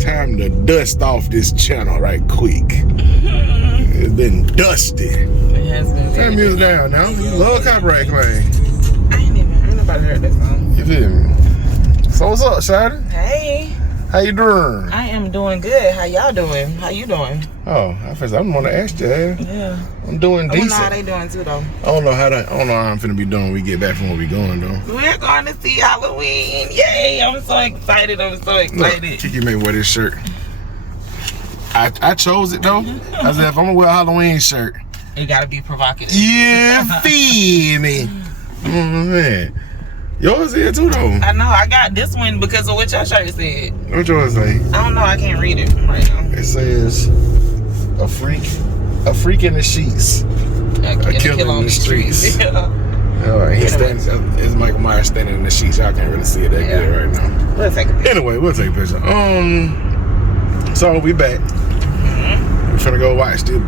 Time to dust off this channel right quick. It's been dusty. It has been. Turn music down now. You love copyright claim. Ain't nobody heard that song. You feel me? So what's up, Shawty? Hey. How you doing? I am doing good. How y'all doing? How you doing? Oh, I'm gonna ask you. Yeah. I'm doing I decent. don't know how they doing too though. I don't know how I'm finna be doing when we get back from where we going though. We're going to see Halloween. Yay! I'm so excited. Look, Kiki made me wear this shirt. I chose it though. I said if I'm gonna wear a Halloween shirt, it gotta be provocative. yeah, feel me. Oh man. Yours here too though. I know, I got this one because of what your shirt said. What yours say? I don't know, I can't read it right now. It says a freak in the sheets. A killer in the streets. He's standing. It's Michael Myers standing in the sheets. Y'all can't really see it that good right now. We'll take a picture. Anyway, we'll take a picture. So we back. We're finna go watch the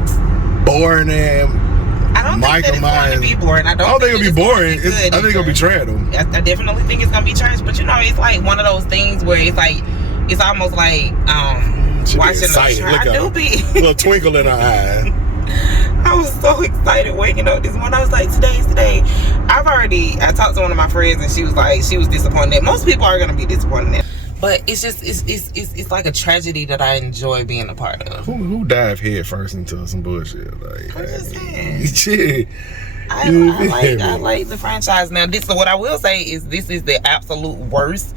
boring I don't think that it's going to be boring. I don't think it'll be boring. I think it's gonna be trash though. I definitely think it's gonna be trash. But you know, it's like one of those things where it's like, it's almost like watching excited. I do be a little twinkle in her eye. I was so excited waking up this morning. I was like, today's the day. I talked to one of my friends and she was disappointed. Most people are gonna be disappointed. But it's just it's like a tragedy that I enjoy being a part of. Who dive head first into some bullshit? Like, I'm just saying. Shit. I like the franchise. Now so what I will say is this is the absolute worst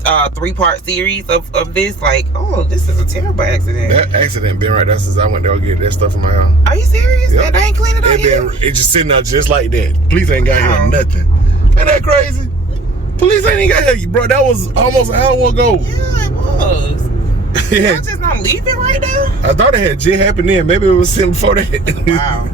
3-part series of this. Like, oh, this is a terrible accident. That accident been right there since I went there to get that stuff from my house. Are you serious? Yep. They ain't cleaned it up yet? It's just sitting there just like that. Police ain't got here nothing. Ain't that crazy? Police ain't got here, bro. That was almost an hour ago. Yeah, it was. Yeah. Y'all just not leaving right now? I thought it had just happened then. Maybe it was sitting before that. Wow.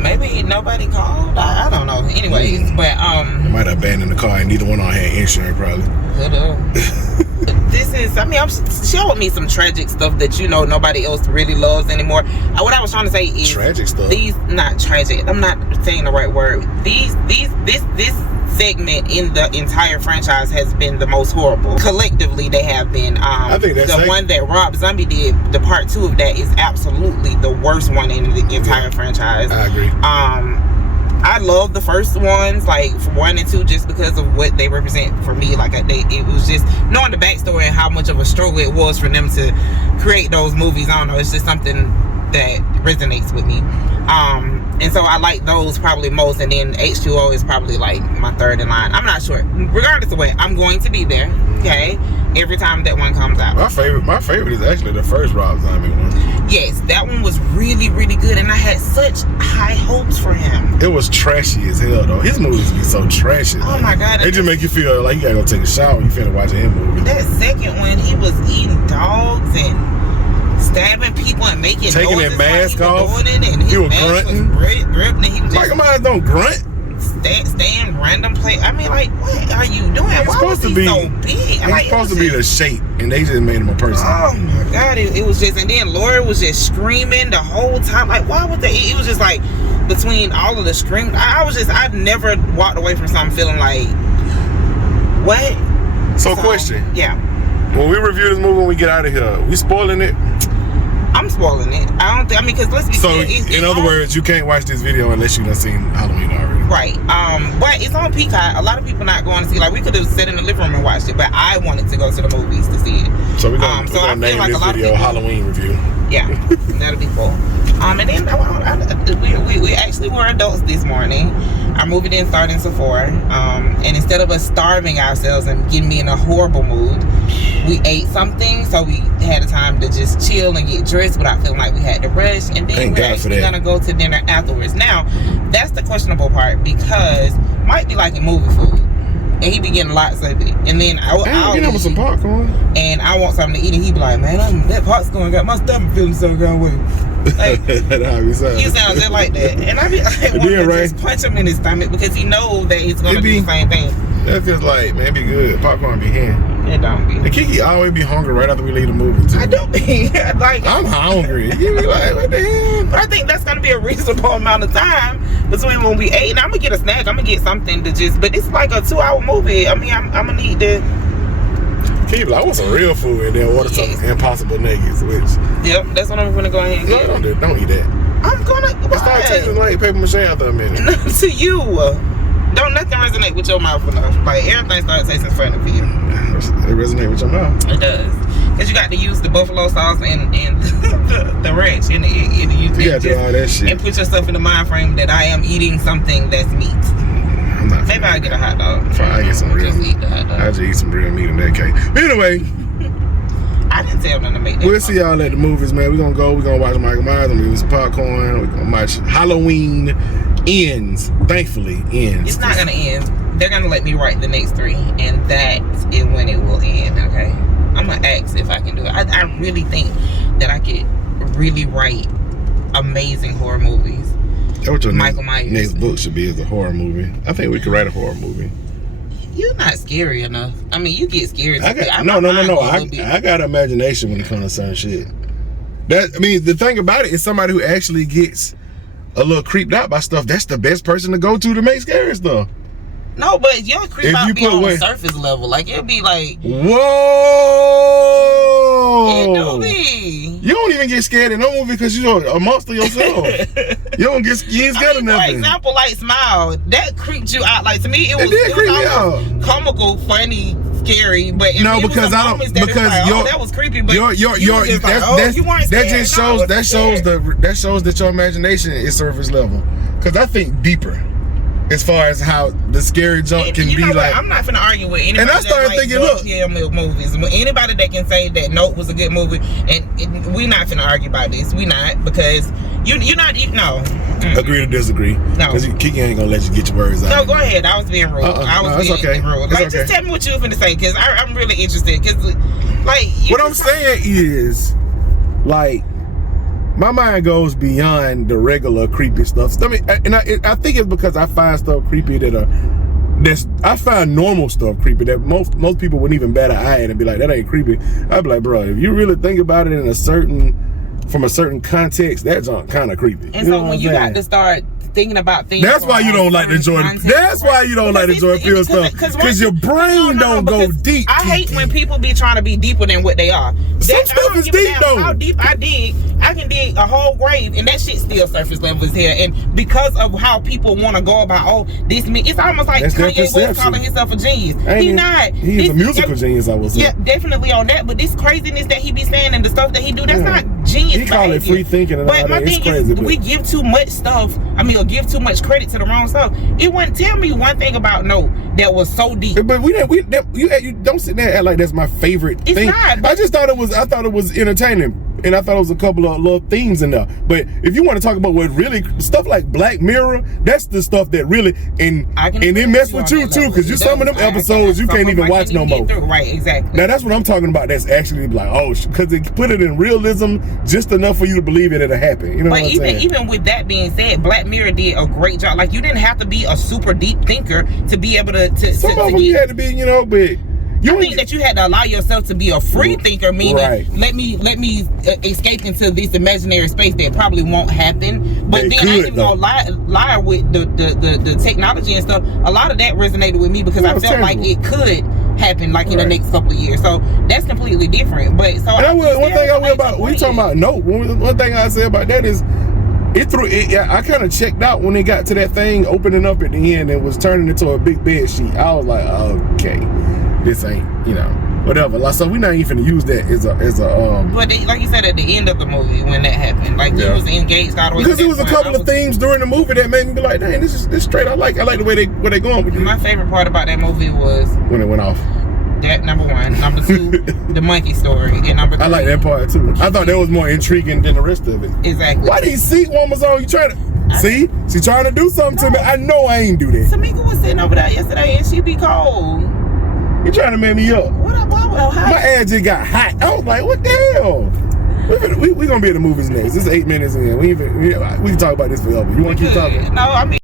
Maybe nobody called. I don't know. Anyways, but they might have abandoned the car and neither one of them had insurance probably. Could have. I'm showing me some tragic stuff that nobody else really loves anymore. What I was trying to say is tragic stuff. These not tragic. I'm not saying the right word. This segment in the entire franchise has been the most horrible. Collectively, they have been. I think that's the one that Rob Zombie did. The part 2 of that is absolutely the worst one in the entire franchise. I agree. I love the first ones, like from 1 and 2, just because of what they represent for me. Like it was just knowing the backstory and how much of a struggle it was for them to create those movies. I don't know. It's just something that resonates with me. And so I like those probably most, and then H2O is probably like my third in line. I'm not sure. Regardless of what, I'm going to be there. Okay, every time that one comes out. My favorite is actually the first Rob Zombie one. Yes, that one was really, really good, and I had such high hopes for him. It was trashy as hell though. His movies be so trashy. Oh my god, they just make you feel like you gotta go take a shower when you finna watch him movie. That second one, he was eating dogs and stabbing people and taking that mask off. He was grunting. Michael Myers don't grunt. Stay in random place. I mean, like, what are you doing? Why was he so big? He's supposed to be the shape, and they just made him a person. Oh my god, it was just, and then Laura was just screaming the whole time. Like, why would they? It was just like between all of the screams. I never walked away from something feeling like, what? So question. Yeah. When we review this movie, when we get out of here, we spoiling it? I'm spoiling it. Because let's be clear. In other words, you can't watch this video unless you done seen Halloween already. Right. But it's on Peacock. A lot of people not going to see. Like, we could have sat in the living room and watched it, but I wanted to go to the movies to see it. So we're gonna name this video Halloween review. Yeah, that'll be cool. And then we actually were adults this morning. Our movie didn't start until 4. And instead of us starving ourselves and getting me in a horrible mood, we ate something, so we had the time to just chill and get dressed without feeling like we had to rush. And then we're actually gonna go to dinner afterwards. Now, that's the questionable part, because Mike be liking movie food, and he be getting lots of it. And then I'll get him some popcorn, and I want something to eat, and he be like, man, that popcorn got my stomach feeling some kind of way. Like, you sound just like that, and I be like, want to just punch him in his stomach, because he knows that it's gonna be the same thing. That's just like, man, be good. Popcorn be here. It don't be. And Kiki always be hungry right after we leave the movie too. I don't be. Like, I'm hungry. You be like, what the hell? But I think that's gonna be a reasonable amount of time between when we ate. And I'm gonna get a snack. I'm gonna get something to just. But it's like a 2-hour movie. I mean, I'm gonna need to. People, I want some real food and then order some Impossible Nuggets, which... Yep, that's what I'm gonna go ahead and get. Don't eat that. I'm gonna... It started tasting like paper mache after a minute. To you. Don't nothing resonate with your mouth enough. Like, everything started tasting funny for you. It resonate with your mouth. It does. Because you got to use the buffalo sauce and the ranch in the you got to do all that shit. And put yourself in the mind frame that I am eating something that's meat. Maybe I'll get a hot dog. Fine, I get some real meat. I'll just eat some real meat in that case. But anyway, I didn't tell them to make that. We'll see y'all at the movies, man. We're going to watch Michael Myers. We're going to eat some popcorn. We're going to watch Halloween Ends. Thankfully, ends. It's not going to end. They're going to let me write the next 3. And that is when it will end, okay? I'm going to ask if I can do it. I really think that I could really write amazing horror movies. That's what your Michael Myers. Next book should be, is a horror movie. I think we could write a horror movie. You're not scary enough. I mean, you get scared. I got imagination when it comes to certain shit. The thing about it is somebody who actually gets a little creeped out by stuff. That's the best person to go to make scary stuff. No, but your creep out be on the surface level. Like, it'll be like... Whoa! It do be. You don't even get scared in no movie because you're a monster yourself. You ain't scared of nothing. For example, like Smile, that creeped you out. Like, to me, it was out. Comical, funny, scary, but no, because I don't. Because that was creepy. But that shows that your imagination is surface level. Because I think deeper. As far as how the scary junk can be like. I'm not finna argue with anybody. And I started thinking, look. Movies. Anybody that can say that Nope was a good movie, and we not finna argue about this. We not, because you're not, no. Agree to disagree. No. Because Kiki ain't gonna let you get your words out. No, go ahead. I was being rude. I was being rude. Like, just tell me what you finna say, because I'm really interested. Because, like. What I'm saying is, like, my mind goes beyond the regular creepy stuff. I mean, and I think it's because I find stuff creepy I find normal stuff creepy that most people wouldn't even bat an eye at and be like, that ain't creepy. I'd be like, bro, if you really think about it from a certain context, that's kind of creepy. And so when you got to start thinking about things. That's why you don't like the Jordan. That's why you don't like the Jordan Peele stuff. Because your brain don't go deep. I hate when people be trying to be deeper than what they are. Some stuff is deep though. How deep I dig, I can dig a whole grave, and that shit still surface level is here. And because of how people want to go about, this me, it's almost like Kanye West calling himself a genius. He's not. He's a musical genius, I would say. Yeah, definitely on that. But this craziness that he be saying and the stuff that he do, that's not genius. He call it free thinking and all that. But my thing is, we give too much stuff. I mean, or give too much credit to the wrong stuff. It wouldn't tell me one thing about Nope that was so deep. But you don't sit there and act like that's my favorite thing. Not. I just thought it was. I thought it was entertaining, and I thought it was a couple of little themes in there. But if you want to talk about what really stuff like Black Mirror, that's the stuff that really and it mess with you too, because some of them episodes you can't even watch no more. Right, exactly. Now that's what I'm talking about. That's actually like, because they put it in realism just enough for you to believe it'll happen. You know what I'm saying? But even with that being said, Black Mirror did a great job. Like, you didn't have to be a super deep thinker to be able to some of them you had to be, but. I think that you had to allow yourself to be a free thinker, meaning let me escape into this imaginary space that probably won't happen. But then I ain't even gonna lie with the technology and stuff. A lot of that resonated with me because I felt like it could happen in the next couple of years. So that's completely different. But so one thing I will about we talking about Nope. One thing I say about that is I kind of checked out when it got to that thing opening up at the end and was turning into a big bed sheet. I was like, okay, this ain't, whatever. Like, so we're not even gonna use that as a But like you said at the end of the movie when that happened, you was engaged all the way. Because it was a couple of themes during the movie that made me be like, dang, this is straight. I like the way they going with it. My favorite part about that movie was when it went off. That number one. Number two, the monkey story. And number three, I like that part too. I thought that was more intriguing than the rest of it. Exactly. Why these seat warmers on? You trying to see? She trying to do something to me. I know I ain't do that. Tamika was sitting over there yesterday and she be cold. You trying to man me up? What up? My ass just got hot. I was like, what the hell? We gonna be at the movies next. This is 8 minutes in. We can talk about this forever. You want to keep talking? No, I mean.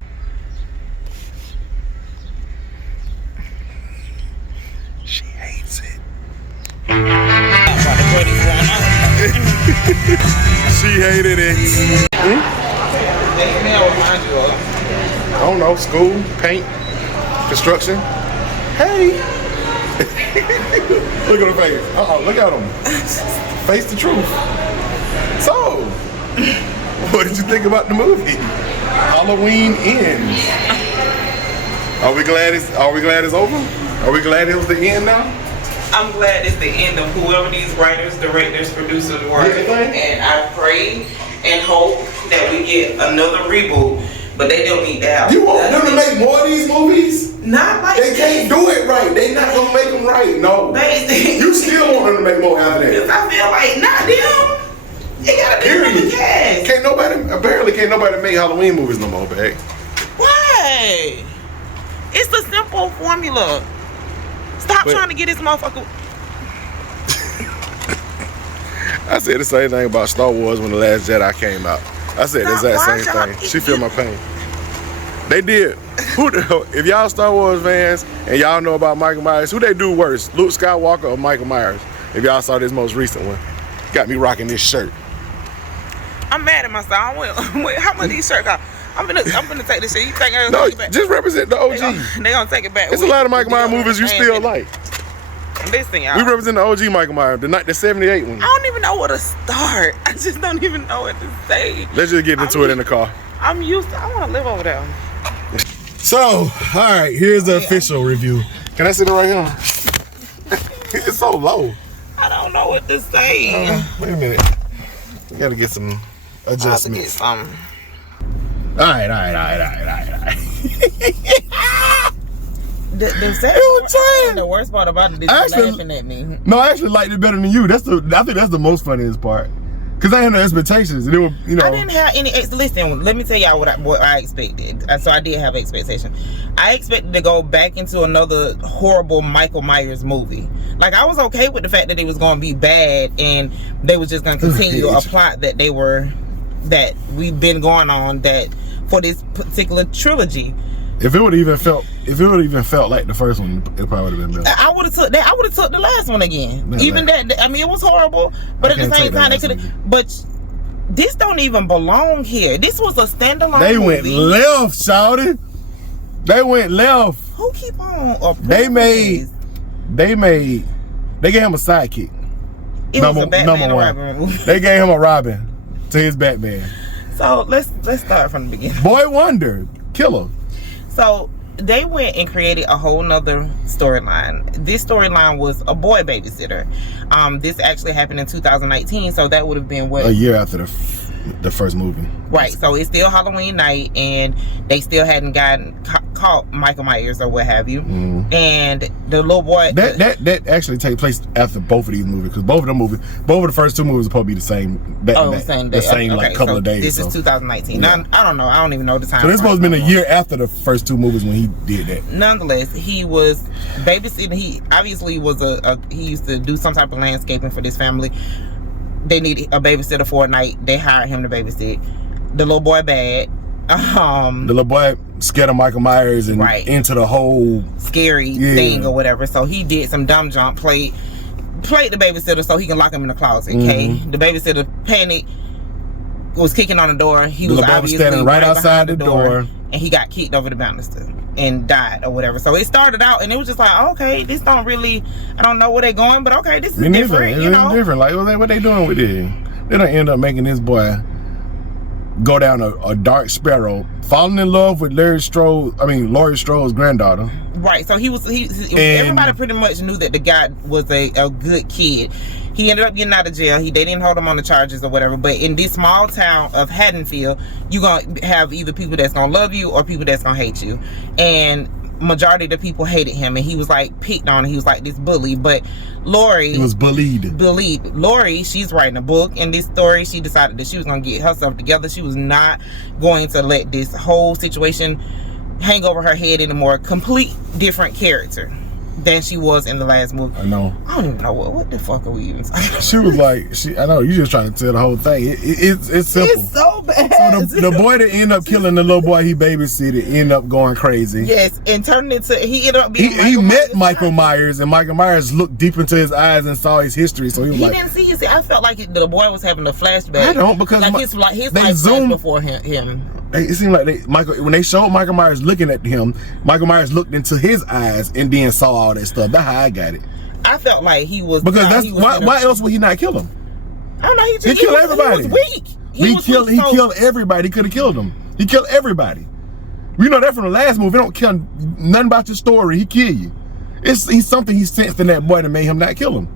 She hates it. She hated it. I don't know. School, paint, construction. Hey. Look at her face. Look at him. Face the truth. So, what did you think about the movie? Halloween Ends. Are we glad it's over? Are we glad it was the end now? I'm glad it's the end of whoever these writers, directors, producers were. And I pray and hope that we get another reboot. But they don't need to have. You want them to make more of these movies? Not like they can't do it right. They not gonna make them right. No. You still want them to make more after that. Because I feel like not them. They gotta be the cast. Can't nobody make Halloween movies no more, babe. Why? It's the simple formula. Stop trying to get this motherfucker. I said the same thing about Star Wars when The Last Jedi came out. I said the exact same thing. She feel my pain. They did. If y'all Star Wars fans and y'all know about Michael Myers, who they do worse, Luke Skywalker or Michael Myers? If y'all saw this most recent one, got me rocking this shirt. I'm mad at myself. Wait, how much these shirts cost? I'm gonna take this shit. You think I'm no? Take it back? Just represent the OG. They gonna take it back. It's a lot of Michael Myers movies you still like. Listen, y'all. We represent the OG Michael Myers, the 78 one. I don't even know where to start. I just don't even know what to say. Let's just get into it in the car. I'm used to. I want to live over there. So, all right, here's the official review. Can I sit it right here? It's so low. I don't know what to say. Wait a minute. We gotta get some adjustments. All right. The worst part about it is laughing at me. No, I actually liked it better than you. I think that's the most funniest part. Cause I had no expectations. And it was, I didn't have any. Listen, let me tell y'all what I expected. So I did have expectation. I expected to go back into another horrible Michael Myers movie. Like I was okay with the fact that it was going to be bad and they was just going to continue a plot that we've been going on for this particular trilogy. If it would even felt like the first one, it probably would have been better. I would have took that. I would have took the last one again. Even that. I mean, it was horrible, but at the same time, they could. But this don't even belong here. This was a standalone. They went left, shawty. They went left. Who keep on? They gave him a sidekick. It was a Batman and Robin movie. They gave him a Robin to his Batman. So let's start from the beginning. Boy Wonder, killer. So they went and created a whole nother storyline. This storyline was a boy babysitter. This actually happened in 2019, so that would have been a year after the first movie. Right. So it's still Halloween night, and they still hadn't gotten caught Michael Myers or what have you. And the little boy that actually takes place after both of these movies, because both of the first two movies are supposed to be the same. Same day. The same okay, couple of days. This is 2019. Yeah. I don't know. I don't even know the time. So this supposed to be a year after the first two movies when he did that. Nonetheless, he was babysitting. He obviously was he used to do some type of landscaping for this family. They needed a babysitter for a night. They hired him to babysit. The little boy bad. The little boy scared of Michael Myers and into the whole scary thing or whatever. So he did some dumb jump, played the babysitter so he can lock him in the closet. Okay, the babysitter panicked, was kicking on the door. He was obviously standing right outside the door, and he got kicked over the banister and died or whatever. So it started out and it was just like, okay, this don't really, I don't know where they're going, but okay, this is different. It's different. Like what they doing with it? They don't end up making this boy go down a dark spiral, falling in love with Laurie Strode's granddaughter. Right. So everybody pretty much knew that the guy was a good kid. He ended up getting out of jail. They didn't hold him on the charges or whatever. But in this small town of Haddonfield, you're going to have either people that's going to love you or people that's going to hate you. And majority of the people hated him, and he was like picked on. He was like this bully. But Laurie, he was bullied. Laurie, she's writing a book in this story. She decided that she was going to get herself together. She was not going to let this whole situation hang over her head anymore. Complete different character than she was in the last movie. I know. I don't even know what the fuck are we even talking about? She was like, I know, you just trying to tell the whole thing. It's simple. It's so bad. So the boy that ended up killing the little boy he babysitted ended up going crazy. Yes, and turned into he ended up being. He met Michael Myers, and Michael Myers looked deep into his eyes and saw his history. So he didn't see his. I felt like the boy was having a flashback. I don't, because his life zoomed before him. It seemed like when they showed Michael Myers looking at him, Michael Myers looked into his eyes and then saw all that stuff. That's how I got it. I felt like he was because why else would he not kill him? I don't know. He killed everybody. He was weak. He killed everybody. He could have killed him. He killed everybody. We know that from the last movie. He don't care nothing about your story. He kill you. He's something he sensed in that boy that made him not kill him.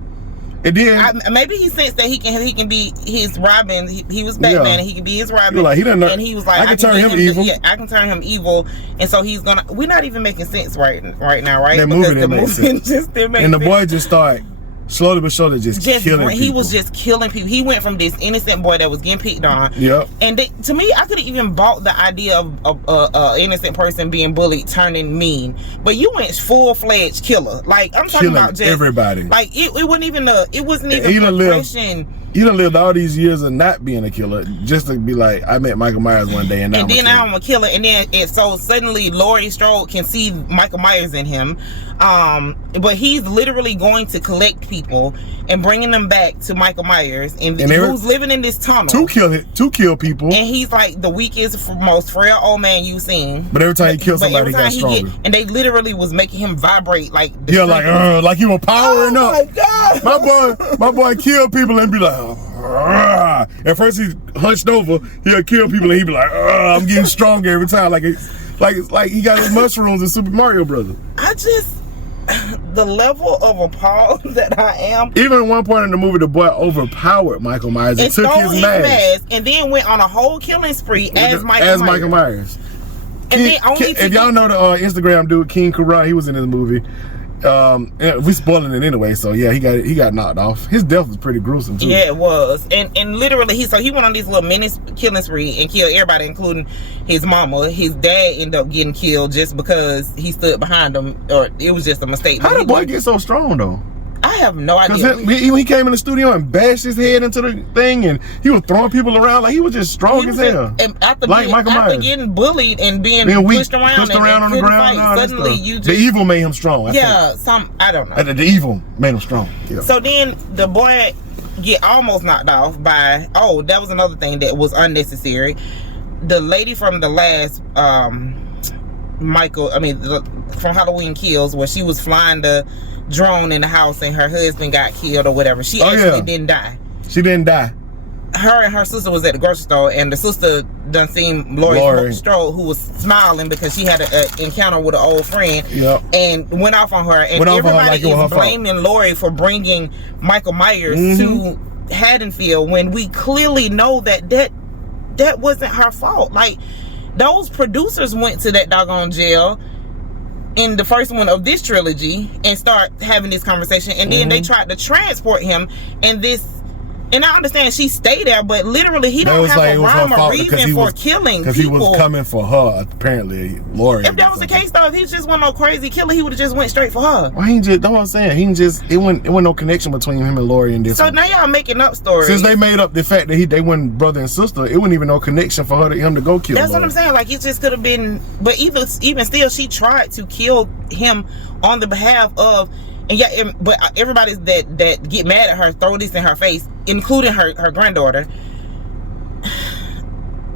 And then maybe he sensed that he can be his Robin. He was Batman, and he can be his Robin. Like, he and he was like, I can turn him evil. I can turn him evil, and so he's gonna. We're not even making sense right now, right? That movie didn't make sense. Just didn't make and the sense. boy just started slowly but surely just killing people. He was just killing people. He went from this innocent boy that was getting picked on. Yep. And to me, I could have even bought the idea of innocent person being bullied turning mean. But you went full-fledged killer. Like, I'm talking about just everybody. Like, it wasn't even progression. He done lived all these years of not being a killer just to be like, I met Michael Myers one day and now I'm a killer. And so suddenly Laurie Strode can see Michael Myers in him. But he's literally going to collect people and bringing them back to Michael Myers, and who's living in this tunnel to kill people. And he's like the weakest, most frail old man you've seen. But every time he killed somebody, he got stronger. And they literally was making him vibrate like he was powering up. Oh my God! My boy killed people and be like, at first he hunched over, he'll kill people and he'd be like, I'm getting stronger every time, like he got his mushrooms in Super Mario Brothers. The level of appalled that I am. Even at one point in the movie, the boy overpowered Michael Myers and took his mask and then went on a whole killing spree as Michael Myers. And if y'all know the Instagram dude King Karan, he was in this movie. We spoiling it anyway, so yeah, he got knocked off. His death was pretty gruesome too. Yeah, it was. And literally he went on this little mini killing spree and killed everybody, including his mama. His dad ended up getting killed just because he stood behind him, or it was just a mistake. How did the boy get so strong though? I have no idea. Because he came in the studio and bashed his head into the thing, and he was throwing people around like he was just strong as hell. And after getting bullied and being pushed around on the ground, suddenly the evil made him strong. I don't know. The evil made him strong. Yeah. So then the boy get almost knocked off by. Oh, that was another thing that was unnecessary. The lady from the last from Halloween Kills, where she was flying the drone in the house and her husband got killed or whatever. She didn't die. She didn't die. Her and her sister was at the grocery store, and the sister done seen Laurie Strode, who was smiling because she had an encounter with an old friend, and went off on her. And everybody is blaming Laurie for bringing Michael Myers to Haddonfield when we clearly know that wasn't her fault. Like, those producers went to that doggone jail in the first one of this trilogy and start having this conversation, and then they tried to transport him, and I understand she stayed there, but literally he don't have a rhyme or reason for killing people. Because he was coming for her, apparently, Laurie. If that was the case though, if he just wasn't no crazy killer, he would have just went straight for her. Well, that's what I'm saying. It wasn't no connection between him and Laurie and this. So now y'all making up stories. Since they made up the fact that they weren't brother and sister, it wasn't even no connection for him to go kill That's Laurie. What I'm saying. Like, it just could have been, but even still, she tried to kill him on the behalf of. And but everybody that get mad at her throw this in her face, including her granddaughter.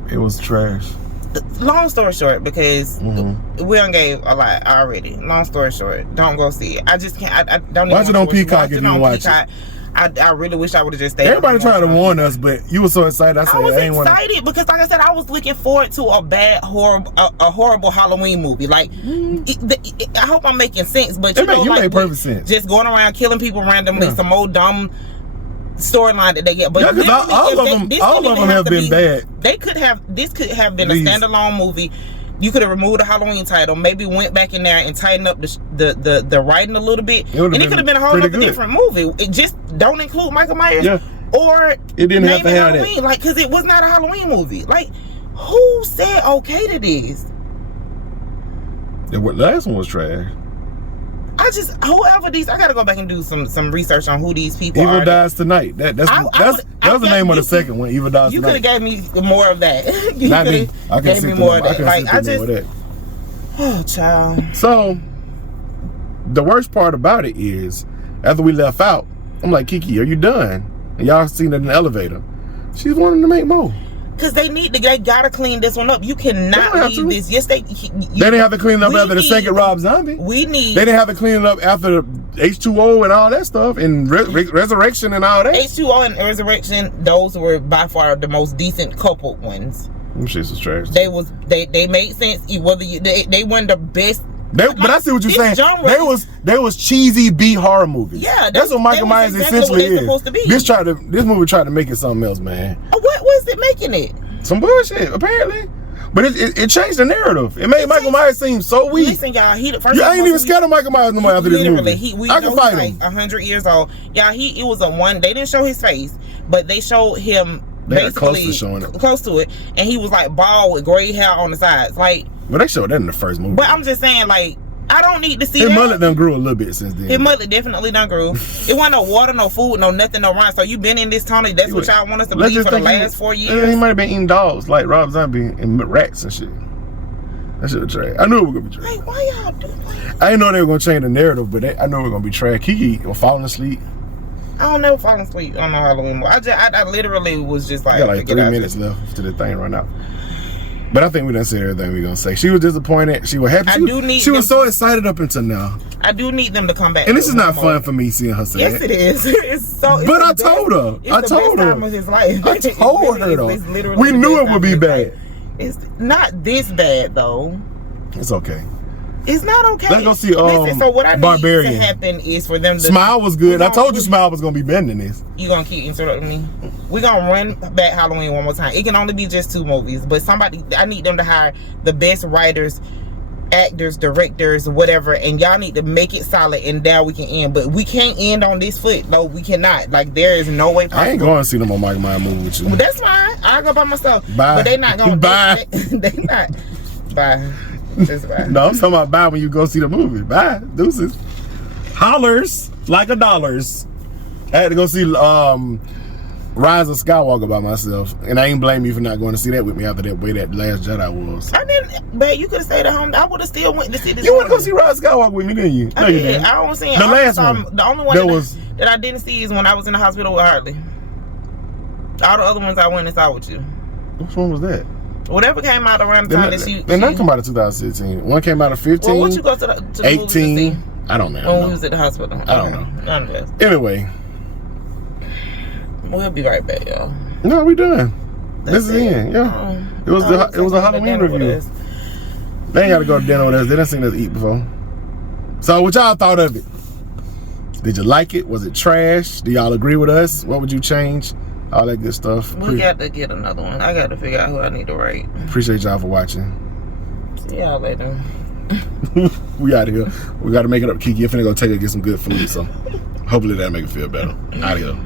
It was trash. Long story short, because we done gave a lot already. Long story short, don't go see it. I just can't. I don't. Watch it on Peacock if you watch it. I really wish I would have just stayed. Everybody tried to warn us, but you were so excited. I was excited because, like I said, I was looking forward to a horrible Halloween movie. Like, I hope I'm making sense, but you made perfect sense. Just going around killing people randomly, some old dumb storyline that they get. But all of them have been bad. This could have been a standalone movie. You could have removed the Halloween title, maybe went back in there and tightened up the writing a little bit, and it could have been a whole other different movie. It just don't include Michael Myers, or it didn't have to have Halloween, like, because it was not a Halloween movie. Like, who said okay to this? The last one was trash. whoever these, I gotta go back and do some research on who these people are. Evil Dies Tonight. That's the name of the second one. Evil Dies Tonight. You could have gave me more of that. Not me. I gave me more of that. Like I just, oh child. So the worst part about it is, after we left out, I'm like, Kiki, are you done? And y'all seen it in the elevator. She's wanting to make more. Because they gotta clean this one up. You cannot leave this. Yes, they didn't have to clean it up after the second Rob Zombie. They didn't have to clean it up after the H2O and all that stuff and Resurrection and all that. H2O and Resurrection, those were by far the most decent coupled ones. Them shits was trash. They made sense. Whether they weren't the best. But I see what you're saying. They was cheesy B horror movies. Yeah, that's what Michael Myers essentially is. Supposed to be. This movie tried to make it something else, man. What was it making it? Some bullshit, apparently. But it changed the narrative. It made Michael Myers seem so weak. Listen, y'all, you ain't even scared of Michael Myers no more after this movie. I can fight him. Like 100 years old. Y'all, it was a one. They didn't show his face, but they showed him basically close to it, and he was like bald with gray hair on the sides, like. Well, they showed that in the first movie. But I'm just saying, like, I don't need to see that. His mullet done grew a little bit since then. His mullet definitely done grew. It wasn't no water, no food, no nothing, no run. So you been in this tunnel. That's what y'all want us to believe for the last 4 years? He might have been eating dogs like Rob Zombie and rats and shit. That shit was trash. I knew it was going to be trash. Like, why y'all doing that? I didn't know they were going to change the narrative, but I knew it was going to be trash. Kiki was falling asleep. I don't never fall asleep on the Halloween movie. I literally was just like... We got like 3 minutes left to the thing right now. But I think we done said everything we're gonna say. She was disappointed. She was happy. She was so excited up until now. I do need them to come back. And this is not fun for me seeing her say Yes, it is. But I told her. I told her. We knew it would be bad. It's not this bad though. It's okay. It's not okay. Let's go see so what I Barbarian. need to happen is for them to... Smile was good. I told you Smile was going to be better than this. You going to keep interrupting me? We're going to run back Halloween one more time. It can only be just 2 movies. But I need them to hire the best writers, actors, directors, whatever. And y'all need to make it solid. And now we can end. But we can't end on this foot. No, we cannot. Like, there is no way possible. I ain't going to see them on Michael Myers movie with you. Well, that's fine. I'll go by myself. Bye. But they not going to... Bye. They not... Bye. Just bye. No, I'm talking about bye when you go see the movie. Bye. Deuces. Hollers like $1. I had to go see Rise of Skywalker by myself. And I ain't blame you for not going to see that with me after that way that Last Jedi was. I didn't, but you could have stayed at home. I would have still went to see this. You want to go see Rise of Skywalker with me, didn't you? No, you didn't. I don't see the last one. The only one that I didn't see is when I was in the hospital with Harley. All the other ones I went and saw with you. Which one was that? Whatever came out around the time that she... They none come out of 2016. One came out of 15. Well, what you go to the 18. I don't know. When we was at the hospital. I don't know. Anyway. We'll be right back, y'all. No, we done. This is the end. Yeah. It was a Halloween review. They ain't got to go to dinner with us. They done seen us eat before. So what y'all thought of it? Did you like it? Was it trash? Do y'all agree with us? What would you change? All that good stuff. We got to get another one. I got to figure out who I need to rate. Appreciate y'all for watching. See y'all later. We out of here. We got to make it up. Kiki, you're finna go take her get some good food. So hopefully that'll make her feel better. Out of here.